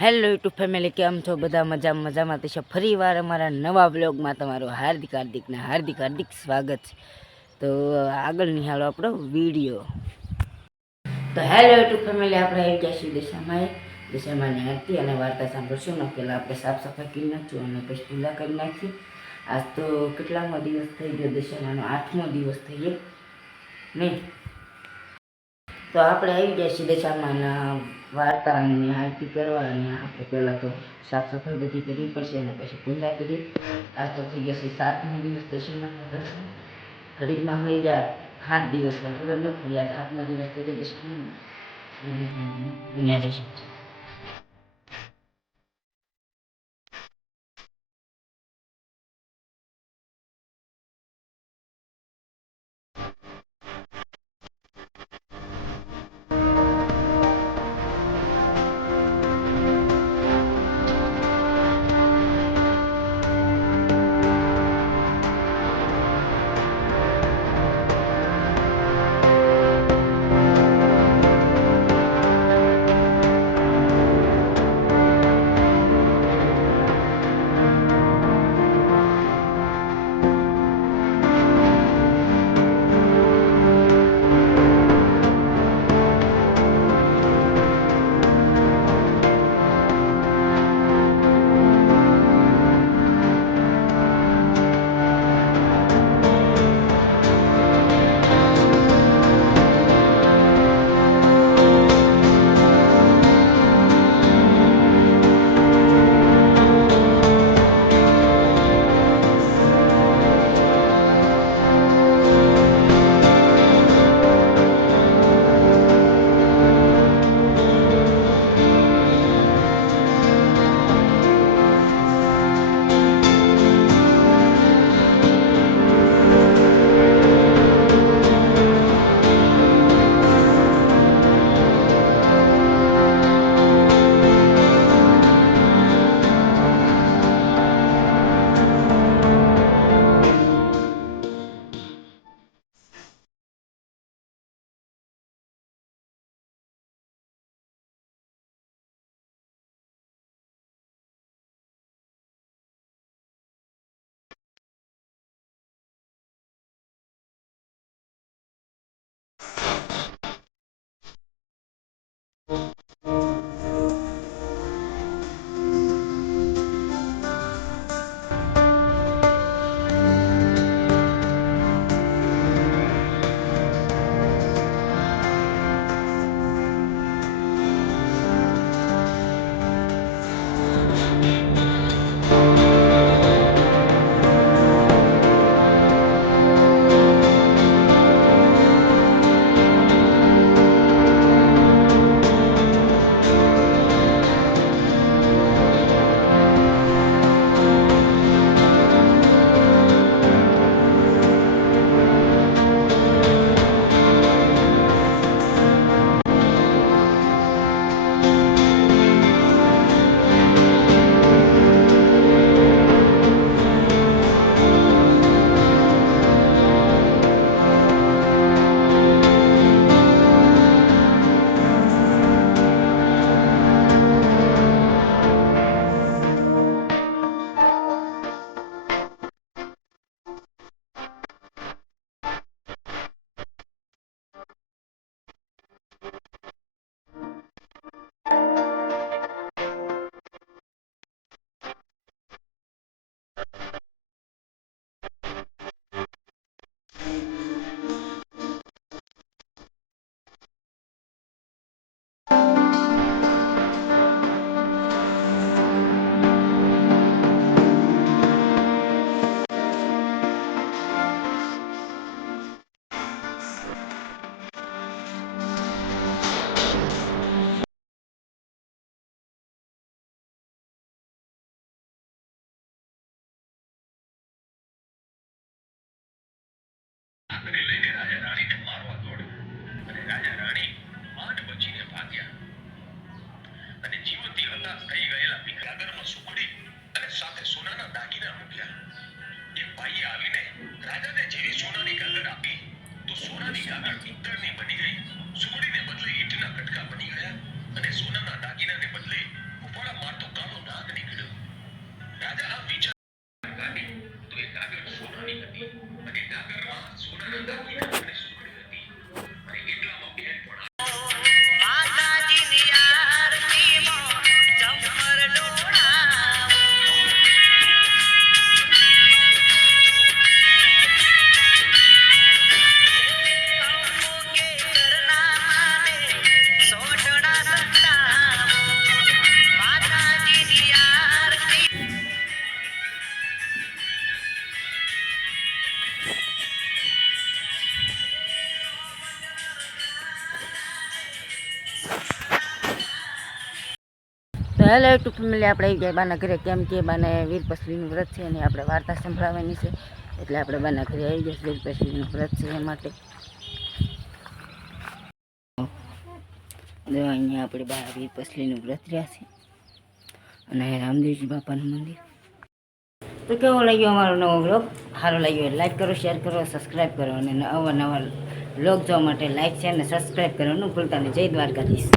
Hello YouTube family, કેમ છો બધા? મજામાં છે? ફરીવાર અમારા નવા બ્લોગમાં તમારું હાર્દિક સ્વાગત છે. તો આગળ નિહાળો આપણો વિડીયો. તો હેલો યુટ્યુબ ફેમિલી, આપણે આવી ગયા છીએ દશામાની આરતી અને વાર્તા સાંભળશું ને. પહેલાં આપણે સાફ સફાઈ કરી નાખશું અને પછી પૂજા કરી નાખીએ. આજ તો કેટલામો દિવસ થઈ ગયો? દશામાનો 8મો દિવસ થઈ ગયો નહીં? તો આપણે આવી ગયા છીએ દશામાના વાર્તાની આરતી કરવા, અને આપણે પહેલાં તો સાફ સફાઈ બધી કરવી પડશે અને પછી પૂજા કરી. આ તો થઈ ગયા છે 7મો દિવસ દશામાના. ઘડીમાં થઈ જાય 7 દિવસમાં ખબર નથી યાર. 7મો દિવસ થઈ જશે. હેલો યુટ્યુબ ફેમિલી, આપણે આવી ગયા બાના ઘરે. કેમ કે બાને વીરપસલીનું વ્રત છે અને આપણે વાર્તા સંભળાવવાની છે, એટલે આપણે બાના ઘરે આવી ગયા. વીરપસલીનું વ્રત છે એ માટે અહીંયા આપણે બા વીરપસલીનું વ્રત રહ્યા છે અને રામદેવજી બાપાનું મંદિર. તો કેવો લાગ્યો અમારો નવો વ્લોગ? સારો લાગ્યો એટલે લાઈક કરો, શેર કરો, સબસ્ક્રાઈબ કરો અને અવારનવાર વ્લોગ જોવા માટે લાઈક, શેર અને સબસ્ક્રાઈબ કરવાનું ભૂલતા નહીં. જય દ્વારકાધીશ.